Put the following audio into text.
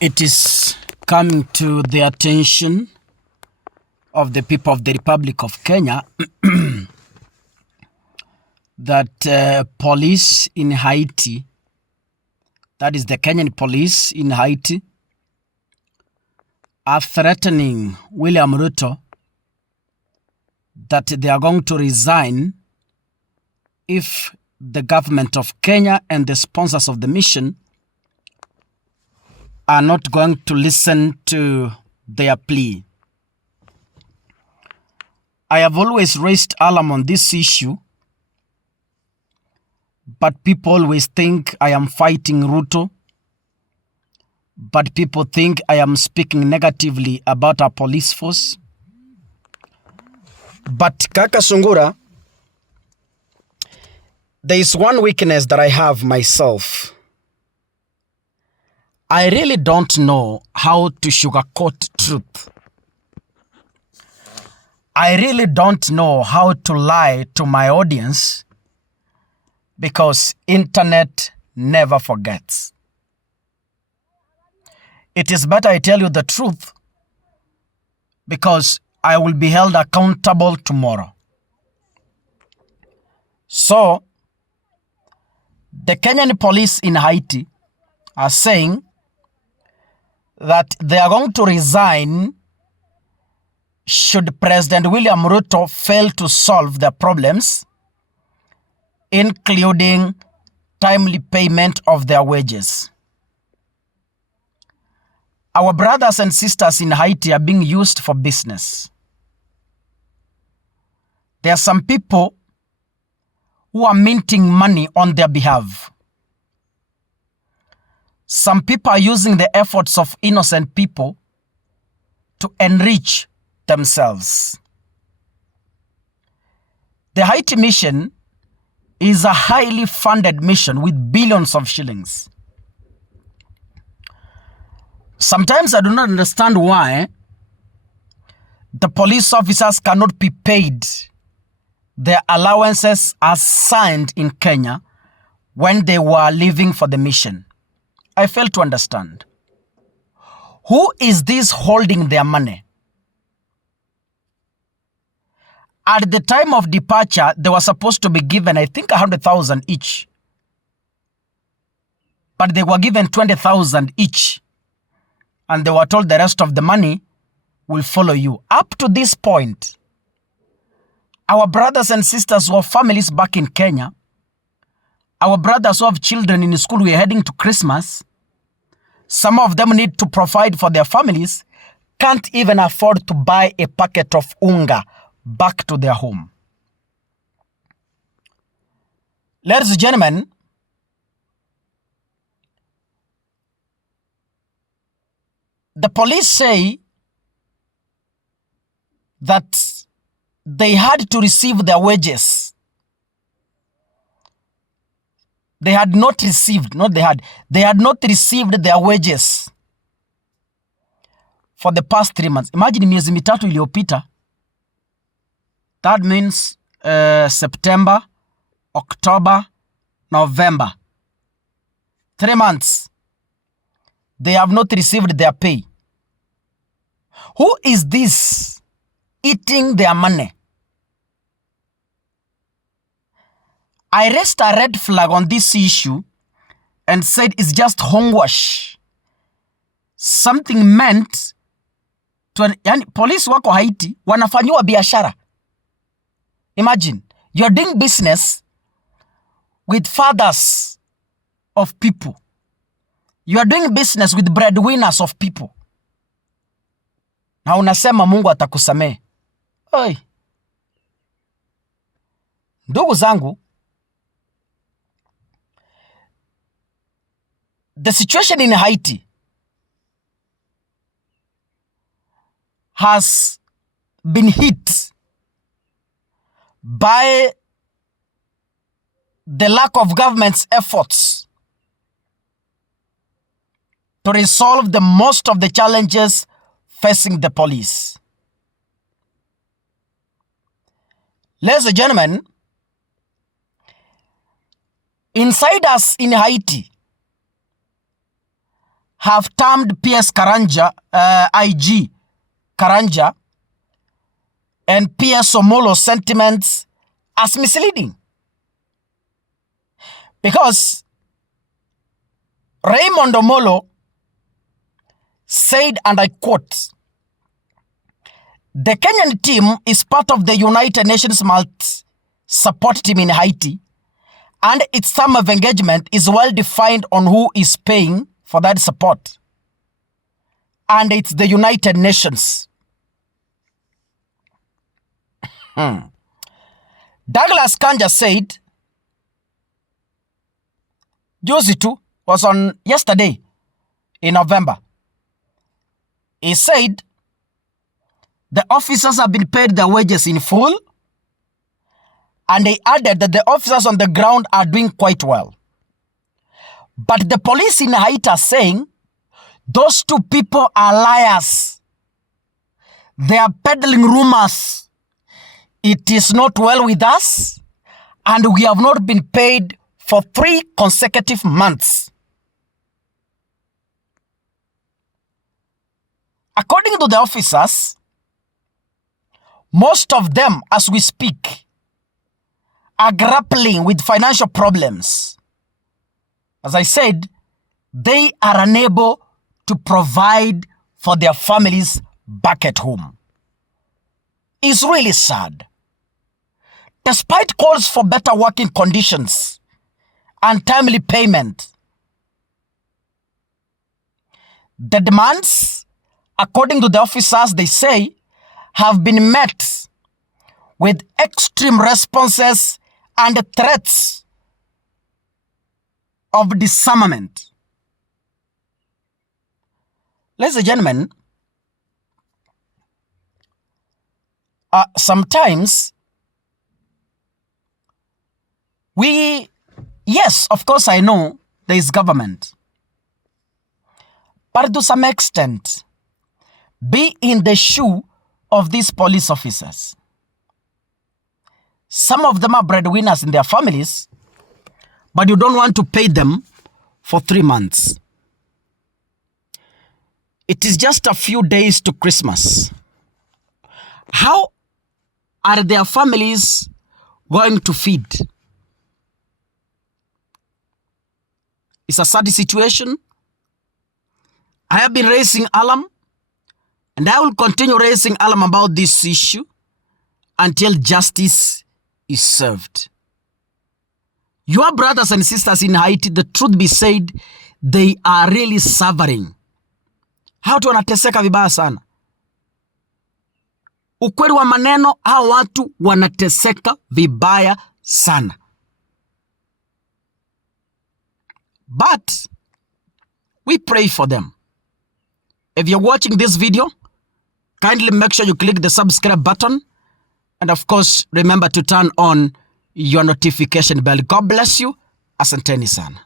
It is coming to the attention of the people of the Republic of Kenya that police in Haiti, that is the Kenyan police in Haiti, are threatening William Ruto that they are going to resign if the government of Kenya and the sponsors of the mission are not going to listen to their plea. I have always raised alarm on this issue, but people always think I am fighting Ruto, but people think I am speaking negatively about our police force. But Kakasungura, there is one weakness that I have myself. I really don't know how to sugarcoat truth. I really don't know how to lie to my audience because internet never forgets. It is better I tell you the truth because I will be held accountable tomorrow. So, the Kenyan police in Haiti are saying that they are going to resign should President William Ruto fail to solve the problems, including timely payment of their wages. Our brothers and sisters in Haiti are being used for business. There are some people who are minting money on their behalf. Some people are using the efforts of innocent people to enrich themselves. The Haiti mission is a highly funded mission with billions of shillings. Sometimes I do not understand why the police officers cannot be paid their allowances assigned in Kenya when they were leaving for the mission. I fail to understand. Who is this holding their money? At the time of departure, they were supposed to be given, I think, 100,000 each. But they were given 20,000 each. And they were told the rest of the money will follow you. Up to this point, our brothers and sisters who have families back in Kenya, our brothers who have children in school, we are heading to Christmas. Some of them need to provide for their families, can't even afford to buy a packet of unga back to their home. Ladies and gentlemen, the police say that they had to receive their wages. They had not received their wages for the past 3 months. Imagine miezi mitatu iliyopita. That means September, October, November. 3 months. They have not received their pay. Who is this eating their money? I raised a red flag on this issue and said it's just hogwash. Something meant to, yani police wako Haiti wanafanyiwa biashara. Imagine, you're doing business with fathers of people. You are doing business with breadwinners of people. Na unasema Mungu atakusamehe. Oi. Ndugu zangu, the situation in Haiti has been hit by the lack of government's efforts to resolve the most of the challenges facing the police. Ladies and gentlemen, insiders in Haiti have termed PS Karanja, IG Karanja, and PS Omolo's sentiments as misleading. Because Raymond Omolo said, and I quote, "The Kenyan team is part of the United Nations multi-support team in Haiti, and its term of engagement is well defined on who is paying for that support. And it's the United Nations." Douglas Kanja said, Juzitu was on yesterday in November. He said, the officers have been paid their wages in full, and they added that the officers on the ground are doing quite well. But the police in Haiti are saying those two people are liars. They are peddling rumors. It is not well with us, and we have not been paid for 3 consecutive months. According to the officers, most of them, as we speak, are grappling with financial problems. As I said, they are unable to provide for their families back at home. It's really sad. Despite calls for better working conditions and timely payment, the demands, according to the officers, they say, have been met with extreme responses and threats of disarmament. Ladies and gentlemen, sometimes yes, of course I know there is government, but to some extent, be in the shoe of these police officers. Some of them are breadwinners in their families, but you don't want to pay them for 3 months. It is just a few days to Christmas. How are their families going to feed? It's a sad situation. I have been raising alarm, and I will continue raising alarm about this issue until justice is served. Your brothers and sisters in Haiti, the truth be said, they are really suffering. Watu wanateseka vibaya sana. Ukweli wa maneno, hao watu wanateseka vibaya sana. But we pray for them. If you're watching this video, kindly make sure you click the subscribe button. And of course, remember to turn on your notification bell. God bless you. Asanteni sana.